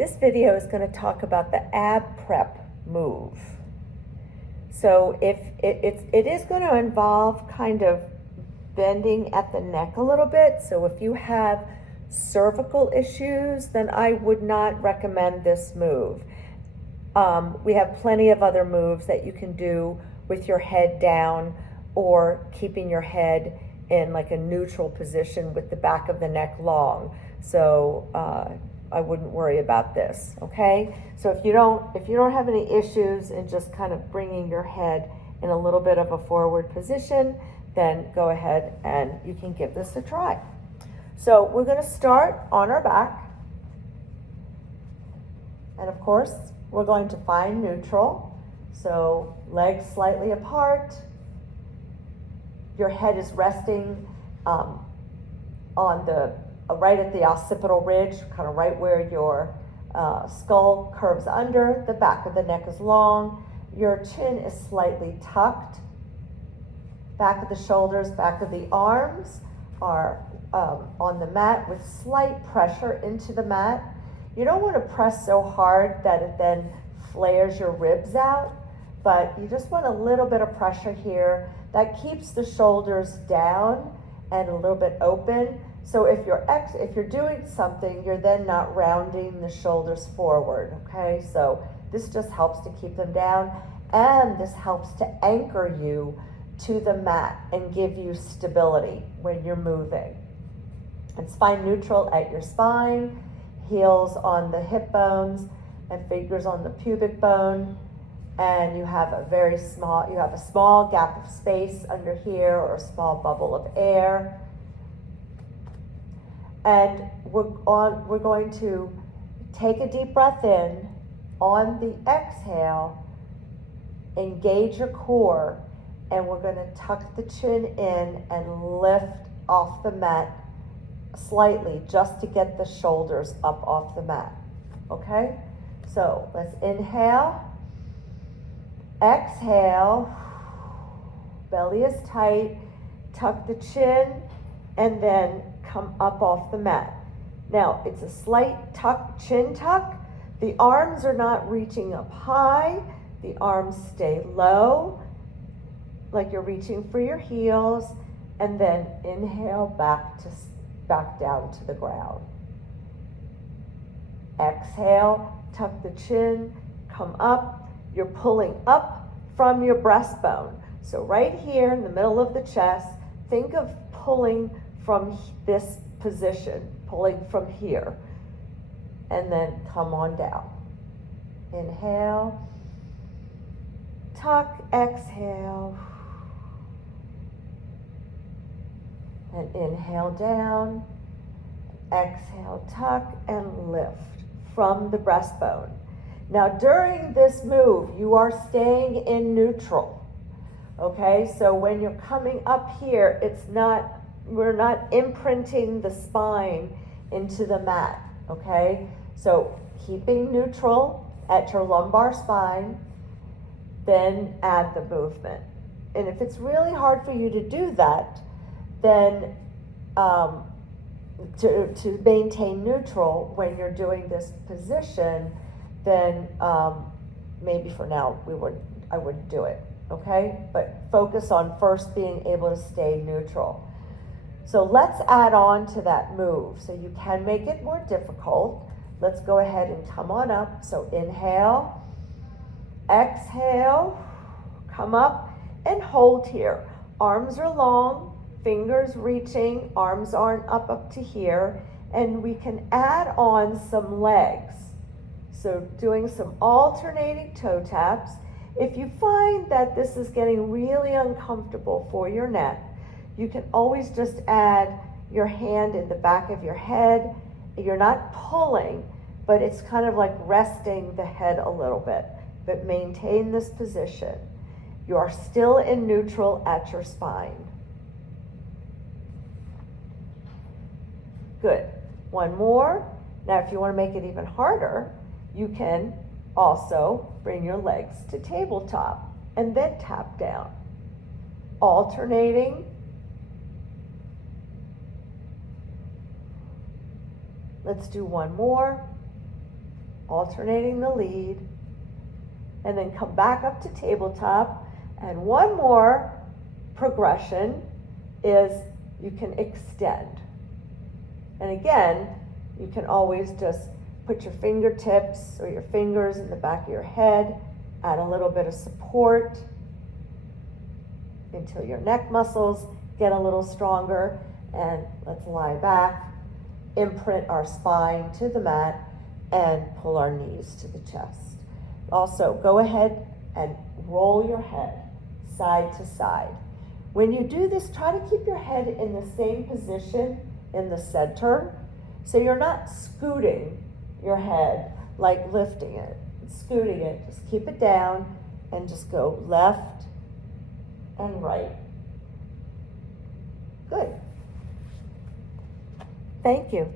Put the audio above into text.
This video is going to talk about the ab prep move. So if it is going to involve kind of bending at the neck a little bit. So if you have cervical issues, then I would not recommend this move. We have plenty of other moves that you can do with your head down or keeping your head in like a neutral position with the back of the neck long. So I wouldn't worry about this, okay? So if you don't have any issues in just kind of bringing your head in a little bit of a forward position, then go ahead and you can give this a try. So we're going to start on our back. And of course, we're going to find neutral. So legs slightly apart. Your head is resting on the right at the occipital ridge, kind of right where your skull curves under. The back of the neck is long. Your chin is slightly tucked. Back of the shoulders, back of the arms are on the mat with slight pressure into the mat. You don't want to press so hard that it then flares your ribs out, but you just want a little bit of pressure here that keeps the shoulders down and a little bit open. So if you're doing something, you're then not rounding the shoulders forward, okay? So this just helps to keep them down, and this helps to anchor you to the mat and give you stability when you're moving. And spine neutral at your spine, heels on the hip bones, and fingers on the pubic bone. And you have a small gap of space under here, or a small bubble of air. And we're going to take a deep breath in. On the exhale, engage your core, and we're going to tuck the chin in and lift off the mat slightly, just to get the shoulders up off the mat. Okay? So let's inhale, exhale, belly is tight, tuck the chin, and then come up off the mat. Now, it's a slight tuck, chin tuck. The arms are not reaching up high. The arms stay low, like you're reaching for your heels, and then inhale back down to the ground. Exhale, tuck the chin, come up. You're pulling up from your breastbone. So right here in the middle of the chest, think of pulling from this position, pulling from here, and then come on down. Inhale, tuck, exhale, and inhale down, exhale, tuck, and lift from the breastbone. Now during this move, you are staying in neutral, okay? So when you're coming up here, we're not imprinting the spine into the mat, okay? So keeping neutral at your lumbar spine, then add the movement. And if it's really hard for you to do that, then to maintain neutral when you're doing this position, then maybe for now I wouldn't do it, okay? But focus on first being able to stay neutral. So let's add on to that move. So you can make it more difficult. Let's go ahead and come on up. So inhale, exhale, come up and hold here. Arms are long, fingers reaching, arms aren't up to here, and we can add on some legs. So doing some alternating toe taps. If you find that this is getting really uncomfortable for your neck, you can always just add your hand in the back of your head. You're not pulling, but it's kind of like resting the head a little bit, but maintain this position. You are still in neutral at your spine. Good. One more. Now, if you want to make it even harder, you can also bring your legs to tabletop and then tap down. Alternating. Let's do one more. alternating the lead, and then come back up to tabletop. And one more progression is you can extend. And again, you can always just put your fingertips or your fingers in the back of your head, add a little bit of support until your neck muscles get a little stronger. And let's lie back, imprint our spine to the mat, and pull our knees to the chest. Also, go ahead and roll your head side to side. When you do this, try to keep your head in the same position in the center, so you're not scooting your head, like lifting it, scooting it. Just keep it down and just go left and right. Good. Thank you.